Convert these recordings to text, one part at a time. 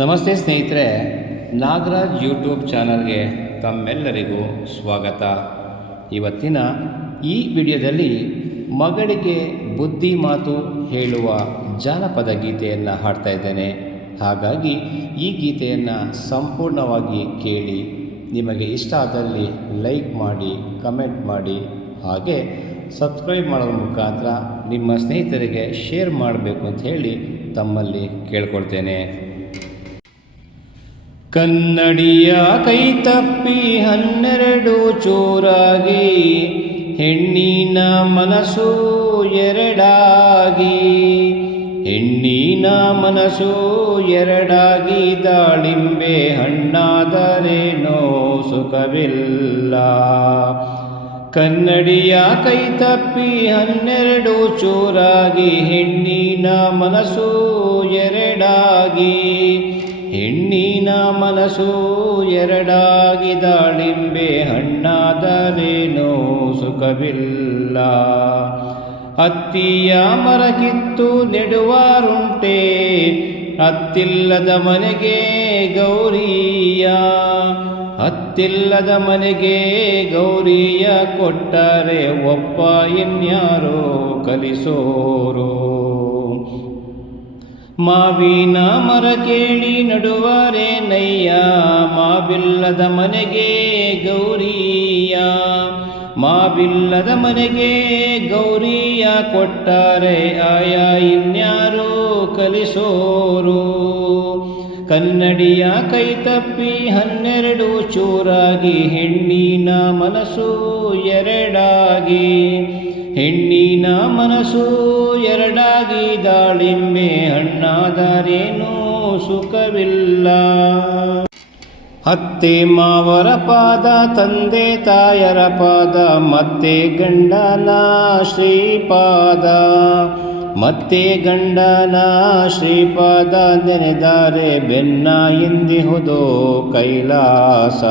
ನಮಸ್ತೆ ಸ್ನೇಹಿತರೆ, ನಾಗರಾಜ್ ಯೂಟ್ಯೂಬ್ ಚಾನಲ್ಗೆ ತಮ್ಮೆಲ್ಲರಿಗೂ ಸ್ವಾಗತ. ಇವತ್ತಿನ ಈ ವಿಡಿಯೋದಲ್ಲಿ ಮಗಳಿಗೆ ಬುದ್ಧಿ ಮಾತು ಹೇಳುವ ಜಾನಪದ ಗೀತೆಯನ್ನು ಹಾಡ್ತಾ ಇದ್ದೇನೆ. ಹಾಗಾಗಿ ಈ ಗೀತೆಯನ್ನು ಸಂಪೂರ್ಣವಾಗಿ ಕೇಳಿ ನಿಮಗೆ ಇಷ್ಟ ಆದಲ್ಲಿ ಲೈಕ್ ಮಾಡಿ, ಕಮೆಂಟ್ ಮಾಡಿ, ಹಾಗೆ ಸಬ್ಸ್ಕ್ರೈಬ್ ಮಾಡೋದ್ರ ಮುಖಾಂತರ ನಿಮ್ಮ ಸ್ನೇಹಿತರಿಗೆ ಶೇರ್ ಮಾಡಬೇಕು ಅಂತ ಹೇಳಿ ತಮ್ಮಲ್ಲಿ ಕೇಳ್ಕೊಳ್ತೇನೆ. ಕನ್ನಡಿಯ ಕೈ ತಪ್ಪಿ ಹನ್ನೆರಡು ಚೂರಾಗಿ, ಹೆಣ್ಣಿನ ಮನಸ್ಸು ಎರಡಾಗಿ, ಹೆಣ್ಣಿನ ಮನಸ್ಸು ಎರಡಾಗಿ, ದಾಳಿಂಬೆ ಹಣ್ಣಾದರೇನೋ ಸುಖವಿಲ್ಲ. ಕನ್ನಡಿಯ ಕೈ ತಪ್ಪಿ ಹನ್ನೆರಡು ಚೂರಾಗಿ, ಹೆಣ್ಣಿನ ಮನಸ್ಸು ಎರಡಾಗಿ ಹೆಣ್ಣಿನ ಮನಸು ಎರಡಾಗಿ ದಾಳಿಂಬೆ ಹಣ್ಣಾದರೇನೋ ಸುಖವಿಲ್ಲ. ಹತ್ತಿಯ ಮರಗಿತ್ತು ನೆಡುವಾರುಂಟೆ, ಹತ್ತಿಲ್ಲದ ಮನೆಗೆ ಗೌರಿಯ. ಹತ್ತಿಲ್ಲದ ಮನೆಗೆ ಗೌರಿಯ ಕೊಟ್ಟರೆ ಒಪ್ಪ ಇನ್ಯಾರೋ ಕಲಿಸೋರು. ಮಾವಿನ ಮರ ಕೇಳಿ ನಡುವರೆ ನಯ್ಯ, ಮಾವಿಲ್ಲದ ಮನೆಗೆ ಗೌರಿಯ. ಮಾವಿಲ್ಲದ ಮನೆಗೆ ಗೌರಿಯ ಕೊಟ್ಟಾರೆ ಆಯಾ ಇನ್ಯಾರು ಕಲಿಸೋರು. ಕನ್ನಡಿಯ ಕೈ ತಪ್ಪಿ ಹನ್ನೆರಡು ಚೂರಾಗಿ, ಹೆಣ್ಣಿನ ಮನಸ್ಸು ಎರಡಾಗಿ. ಹೆಣ್ಣಿನ ಮನಸ್ಸು ಎರಡಾಗಿ ದಾಳಿಂಬೆ ಹಣ್ಣಾದರೇನೂ ಸುಖವಿಲ್ಲ. ಅತ್ತೆ ಮಾವರ ಪಾದ, ತಂದೆ ತಾಯರ ಪಾದ, ಮತ್ತೆ ಗಂಡನ ಶ್ರೀಪಾದ. ಮತ್ತೆ ಗಂಡನ ಶ್ರೀಪಾದ ನೆನೆದಾರೆ ಬೆನ್ನ ಎಂದಿಹುದು ಕೈಲಾಸ.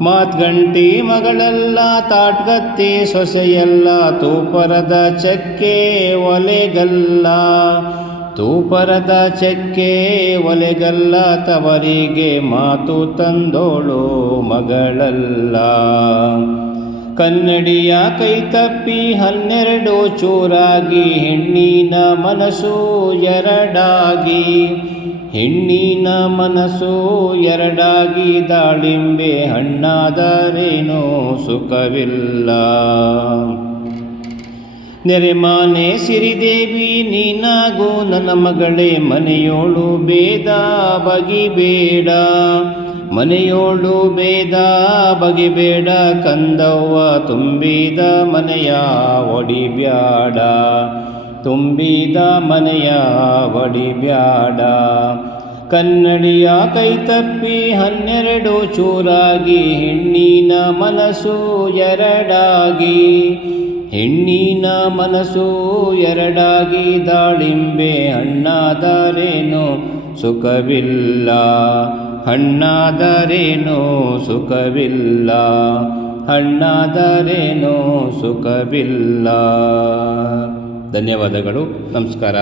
ಮಾತ್ಗಂಟಿ ಮಗಳೆಲ್ಲ ತಾಟ್ಗತ್ತಿ ಸೊಸೆಯೆಲ್ಲ ತೂಪರದ ಚಕ್ಕೆ ಒಲೆಗಲ್ಲ. ತೂಪರದ ಚಕ್ಕೆ ಒಲೆಗಲ್ಲ ತವರಿಗೆ ಮಾತು ತಂದೋಳು ಮಗಳಲ್ಲ. ಕನ್ನಡಿಯ ಕೈ ತಪ್ಪಿ ಹನ್ನೆರಡು ಚೂರಾಗಿ, ಹೆಣ್ಣಿನ ಮನಸ್ಸು ಎರಡಾಗಿ. ಹೆಣ್ಣಿನ ಮನಸ್ಸು ಎರಡಾಗಿ ದಾಳಿಂಬೆ ಹಣ್ಣಾದರೇನೋ ಸುಖವಿಲ್ಲ. ನೆರೆಮಾನೆ ಸಿರಿದೇವಿ, ನೀನಾಗೂ ನನ್ನ ಮಗಳೇ, ಮನೆಯೋಳು ಬೇದ ಬಗಿಬೇಡ ಮನೆಯೋಳು ಬೇದ ಬಗಿಬೇಡ ಕಂದವ್ವ ತುಂಬಿದ ಮನೆಯ ಒಡಿಬ್ಯಾಡ ತುಂಬಿದ ಮನೆಯ ಒಡಿಬ್ಯಾಡ ಕನ್ನಡಿಯ ಕೈ ತಪ್ಪಿ ಹನ್ನೆರಡು ಚೂರಾಗಿ, ಹೆಣ್ಣಿನ ಮನಸ್ಸು ಎರಡಾಗಿ. ಹೆಣ್ಣಿನ ಮನಸ್ಸು ಎರಡಾಗಿ, ದಾಳಿಂಬೆ ಹಣ್ಣಾದರೇನು ಸುಖವಿಲ್ಲ? ಹಣ್ಣಾದರೇನು ಸುಖವಿಲ್ಲ? ಹಣ್ಣಾದರೇನು ಸುಖವಿಲ್ಲ? ಧನ್ಯವಾದಗಳು. ನಮಸ್ಕಾರ.